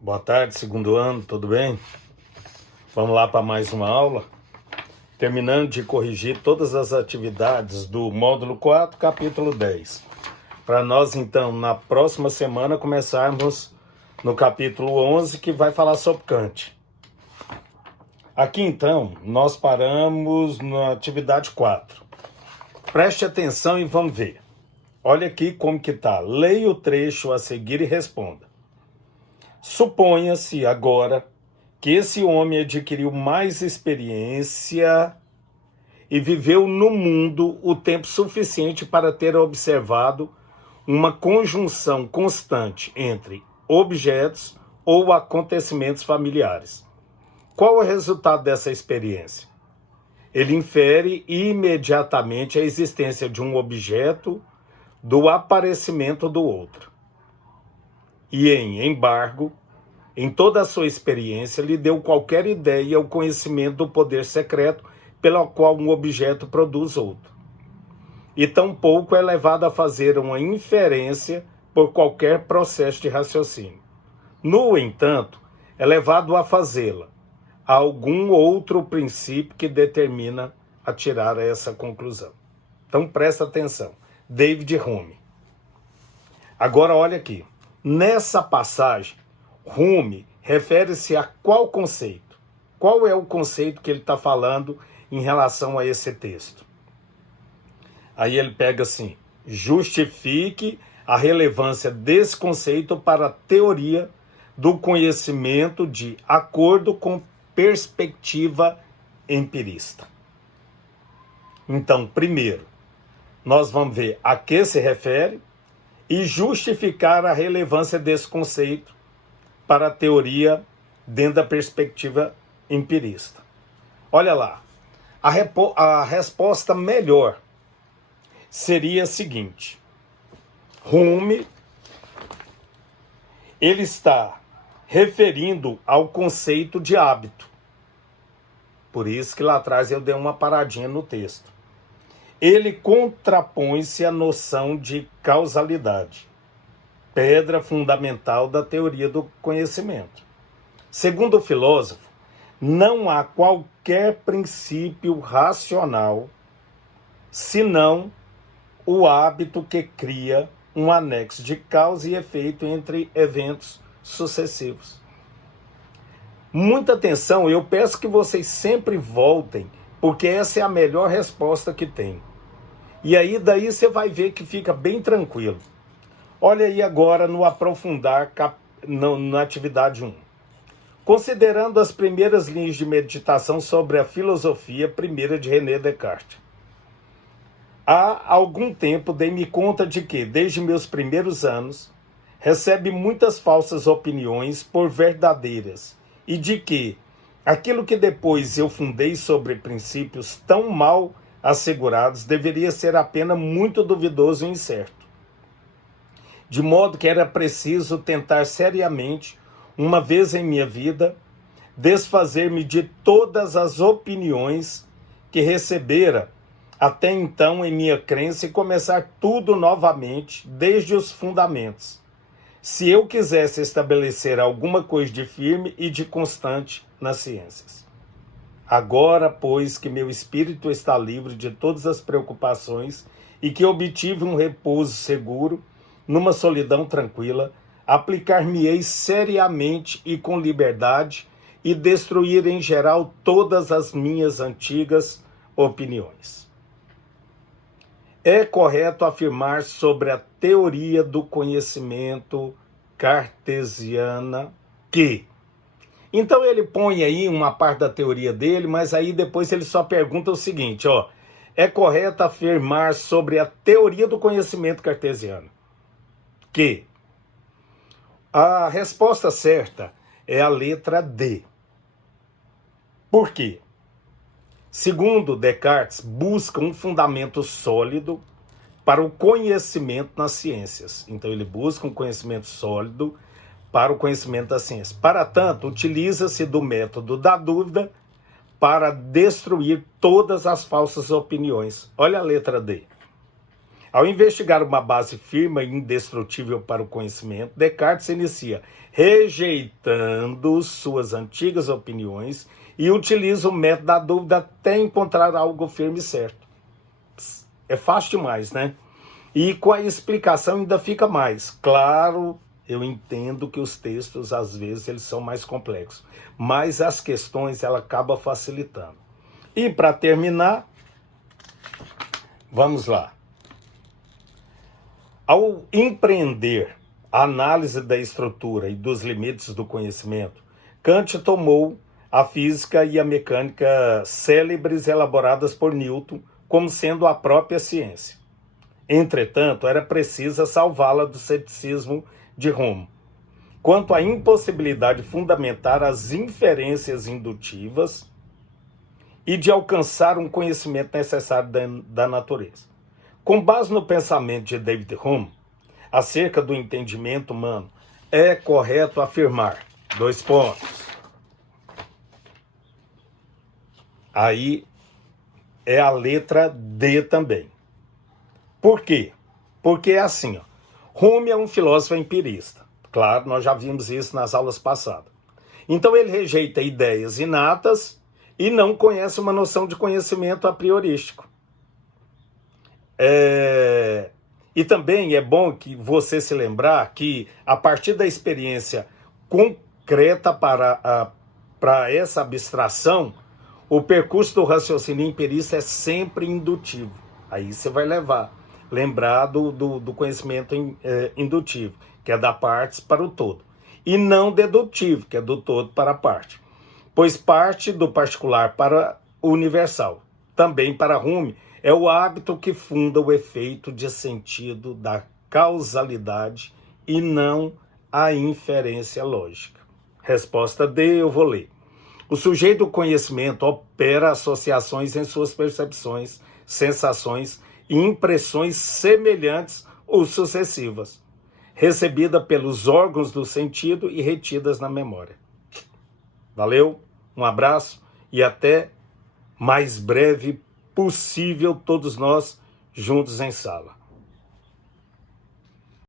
Boa tarde, segundo ano, tudo bem? Vamos lá para mais uma aula. Terminando de corrigir todas as atividades do módulo 4, capítulo 10. Para nós, então, na próxima semana, começarmos no capítulo 11, que vai falar sobre Kant. Aqui, então, nós paramos na atividade 4. Preste atenção e vamos ver. Olha aqui como que está. Leia o trecho a seguir e responda. Suponha-se agora que esse homem adquiriu mais experiência e viveu no mundo o tempo suficiente para ter observado uma conjunção constante entre objetos ou acontecimentos familiares. Qual é o resultado dessa experiência? Ele infere imediatamente a existência de um objeto do aparecimento do outro. E em embargo, em toda a sua experiência, lhe deu qualquer ideia ou conhecimento do poder secreto pelo qual um objeto produz outro. E tampouco é levado a fazer uma inferência por qualquer processo de raciocínio. No entanto, é levado a fazê-la, a algum outro princípio que determina a tirar essa conclusão. Então presta atenção. David Hume. Agora olha aqui. Nessa passagem, Hume refere-se a qual conceito? Qual é o conceito que ele está falando em relação a esse texto? Aí ele pega assim, justifique a relevância desse conceito para a teoria do conhecimento de acordo com perspectiva empirista. Então, primeiro, nós vamos ver a que se refere e justificar a relevância desse conceito para a teoria dentro da perspectiva empirista. Olha lá, a resposta melhor seria a seguinte. Hume, ele está referindo ao conceito de hábito. Por isso que lá atrás eu dei uma paradinha no texto. Ele contrapõe-se à noção de causalidade, pedra fundamental da teoria do conhecimento. Segundo o filósofo, não há qualquer princípio racional, senão o hábito que cria um anexo de causa e efeito entre eventos sucessivos. Muita atenção, eu peço que vocês sempre voltem, porque essa é a melhor resposta que tem. E aí daí você vai ver que fica bem tranquilo. Olha aí agora no aprofundar na atividade 1. Considerando as primeiras linhas de meditação sobre a filosofia primeira de René Descartes. Há algum tempo dei-me conta de que, desde meus primeiros anos, recebe muitas falsas opiniões por verdadeiras e de que aquilo que depois eu fundei sobre princípios tão mal assegurados deveria ser apenas muito duvidoso e incerto. De modo que era preciso tentar seriamente, uma vez em minha vida, desfazer-me de todas as opiniões que recebera até então em minha crença e começar tudo novamente, desde os fundamentos, se eu quisesse estabelecer alguma coisa de firme e de constante nas ciências. Agora, pois que meu espírito está livre de todas as preocupações e que obtive um repouso seguro, numa solidão tranquila, aplicar-me-ei seriamente e com liberdade e destruir em geral todas as minhas antigas opiniões. É correto afirmar sobre a teoria do conhecimento cartesiana que... Então ele põe aí uma parte da teoria dele, mas aí depois ele só pergunta o seguinte, ó. É correto afirmar sobre a teoria do conhecimento cartesiano que a resposta certa é a letra D. Por quê? Segundo Descartes, busca um fundamento sólido para o conhecimento nas ciências. Então ele busca um conhecimento sólido para o conhecimento da ciência. Para tanto, utiliza-se do método da dúvida para destruir todas as falsas opiniões. Olha a letra D. Ao investigar uma base firme e indestrutível para o conhecimento, Descartes inicia rejeitando suas antigas opiniões e utiliza o método da dúvida até encontrar algo firme e certo. É fácil demais, né? E com a explicação ainda fica mais. Claro, eu entendo que os textos, às vezes, eles são mais complexos, mas as questões, ela acaba facilitando. E para terminar, vamos lá. Ao empreender a análise da estrutura e dos limites do conhecimento, Kant tomou a física e a mecânica célebres elaboradas por Newton como sendo a própria ciência. Entretanto, era preciso salvá-la do ceticismo de Hume, quanto à impossibilidade de fundamentar as inferências indutivas e de alcançar um conhecimento necessário da natureza. Com base no pensamento de David Hume, acerca do entendimento humano, é correto afirmar, 2 pontos. Aí é a letra D também. Por quê? Porque é assim, ó. Hume é um filósofo empirista. Claro, nós já vimos isso nas aulas passadas. Então ele rejeita ideias inatas e não conhece uma noção de conhecimento a priorístico. E também é bom que você se lembrar que a partir da experiência concreta para essa abstração, o percurso do raciocínio empirista é sempre indutivo. Aí você vai lembrar do conhecimento indutivo, que é da parte para o todo. E não dedutivo, que é do todo para a parte. Pois parte do particular para o universal. Também para Hume, é o hábito que funda o efeito de sentido da causalidade e não a inferência lógica. Resposta D, eu vou ler. O sujeito do conhecimento opera associações em suas percepções, sensações e impressões semelhantes ou sucessivas, recebidas pelos órgãos do sentido e retidas na memória. Valeu, um abraço e até mais breve possível todos nós juntos em sala.